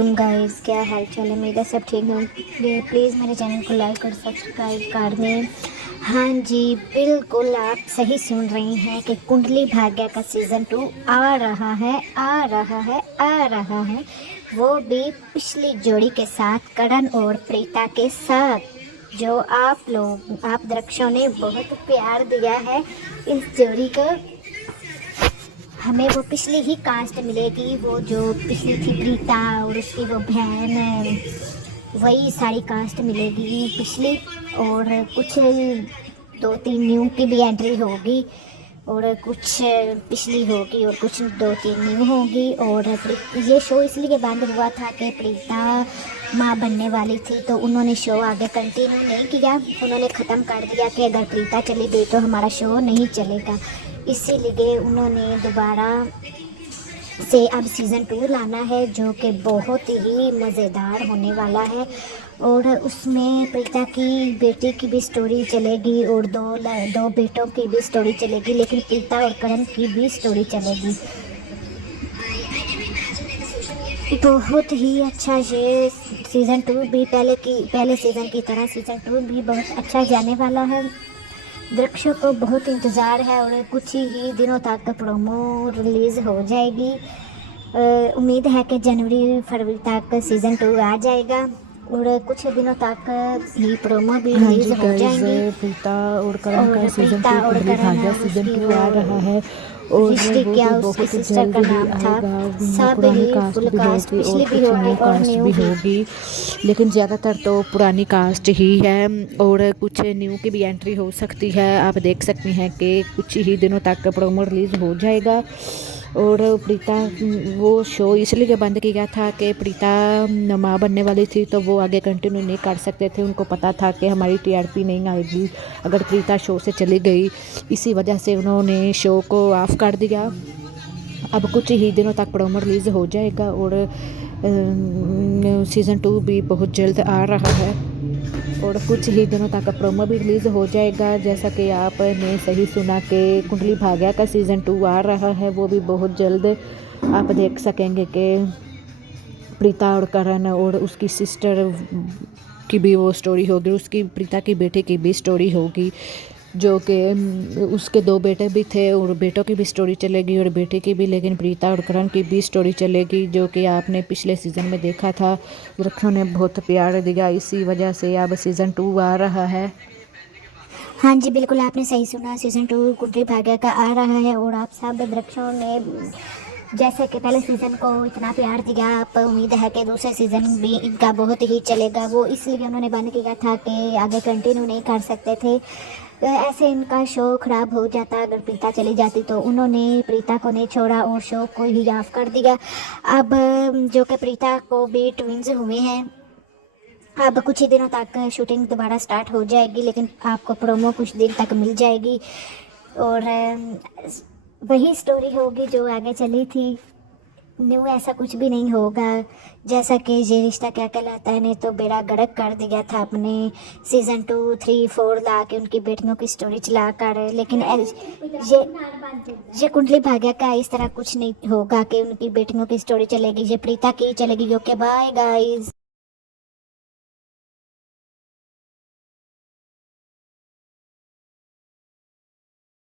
वालेकुम गाइस, क्या हाल चाल है। मेरा सब ठीक होंगे। प्लीज़ मेरे चैनल को लाइक और सब्सक्राइब कर दें। हाँ जी, बिल्कुल आप सही सुन रही हैं कि कुंडली भाग्य का सीज़न 2 आ रहा है, आ रहा है, आ रहा है। वो भी पिछली जोड़ी के साथ, करण और प्रीता के साथ। जो आप दर्शकों ने बहुत प्यार दिया है इस जोड़ी को, हमें वो पिछली ही कास्ट मिलेगी। वो जो पिछली थी प्रीता और उसकी वो बहन, वही सारी कास्ट मिलेगी पिछली। और कुछ 2-3 न्यू की भी एंट्री होगी और कुछ पिछली होगी और कुछ 2-3 न्यू होगी। और ये शो इसलिए बंद हुआ था कि प्रीता माँ बनने वाली थी, तो उन्होंने शो आगे कंटिन्यू नहीं किया। उन्होंने ख़त्म कर दिया कि अगर प्रीता चली गई तो हमारा शो नहीं चलेगा। इसीलिए उन्होंने दोबारा से अब सीज़न 2 लाना है, जो कि बहुत ही मज़ेदार होने वाला है। और उसमें प्रीता की बेटी की भी स्टोरी चलेगी और दो बेटों की भी स्टोरी चलेगी, लेकिन प्रीता और करण की भी स्टोरी चलेगी। बहुत ही अच्छा ये सीज़न 2 भी पहले सीज़न की तरह सीज़न 2 भी बहुत अच्छा जाने वाला है। दर्शकों को बहुत इंतज़ार है और कुछ ही दिनों तक प्रोमो रिलीज़ हो जाएगी। उम्मीद है कि जनवरी फरवरी तक सीज़न 2 आ जाएगा और कुछ दिनों तक ही प्रोमो भी हाँ रिलीज़ जी हो गाइज, जाएंगी। प्रीता और करण का और सीज़न प्रीता 2 और कुंडली करण भाग्य सीज़न उसकी 2 आ रहा है और रिश्ते वो क्या भी उसकी बहुत सिस्टर जल्द का ही नाम था। आएगा। सब पुरानी ही कास्ट फुल भी कास्ट होगी और पिछली भी कुछ होगी न्यू और कास्ट न्यू भी भी। होगी, लेकिन ज़्यादातर तो पुरानी कास्ट ही है और कुछ न्यू की भी एंट्री हो सकती है। आप देख सकती हैं कि कुछ ही दिनों तक प्रोमो रिलीज़ हो जाएगा। और प्रीता वो शो इसलिए बंद किया था कि प्रीता माँ बनने वाली थी, तो वो आगे कंटिन्यू नहीं कर सकते थे। उनको पता था कि हमारी टीआरपी नहीं आएगी अगर प्रीता शो से चली गई। इसी वजह से उन्होंने शो को ऑफ कर दिया। अब कुछ ही दिनों तक प्रोमो रिलीज़ हो जाएगा और सीज़न 2 भी बहुत जल्द आ रहा है और कुछ ही दिनों तक प्रोमो भी रिलीज़ हो जाएगा। जैसा कि आपने सही सुना कि कुंडली भाग्य का सीज़न 2 आ रहा है, वो भी बहुत जल्द आप देख सकेंगे कि प्रीता और करण और उसकी सिस्टर की भी वो स्टोरी होगी, उसकी प्रीता की बेटे की भी स्टोरी होगी, जो कि उसके 2 बेटे भी थे और बेटों की भी स्टोरी चलेगी और बेटे की भी, लेकिन प्रीता और करण की भी स्टोरी चलेगी, जो कि आपने पिछले सीज़न में देखा था। दर्शकों ने बहुत प्यार दिया, इसी वजह से अब सीज़न 2 आ रहा है। हाँ जी, बिल्कुल आपने सही सुना। सीज़न 2 कुंडली भाग्य का आ रहा है और आप सब दर्शकों ने जैसे कि पहले सीज़न को इतना प्यार दिया, आप उम्मीद है कि दूसरे सीज़न भी इनका बहुत ही चलेगा। वो इसलिए उन्होंने बंद किया था कि आगे कंटिन्यू नहीं कर सकते थे। ऐसे इनका शो ख़राब हो जाता अगर प्रीता चली जाती, तो उन्होंने प्रीता को नहीं छोड़ा और शो को ही ऑफ कर दिया। अब जो कि प्रीता को भी ट्विंस हुए हैं, अब कुछ ही दिनों तक शूटिंग दोबारा स्टार्ट हो जाएगी, लेकिन आपको प्रोमो कुछ दिन तक मिल जाएगी और वही स्टोरी होगी जो आगे चली थी। न्यू ऐसा कुछ भी नहीं होगा। जैसा कि ये रिश्ता क्या कहलाता है ने तो बेड़ा गर्क कर दिया था अपने सीज़न 2, 3, 4 ला के उनकी बेटियों की स्टोरी चला कर, लेकिन ये कुंडली भाग्य का इस तरह कुछ नहीं होगा कि उनकी बेटियों की स्टोरी चलेगी। ये प्रीता की चलेगी। Okay, bye guys.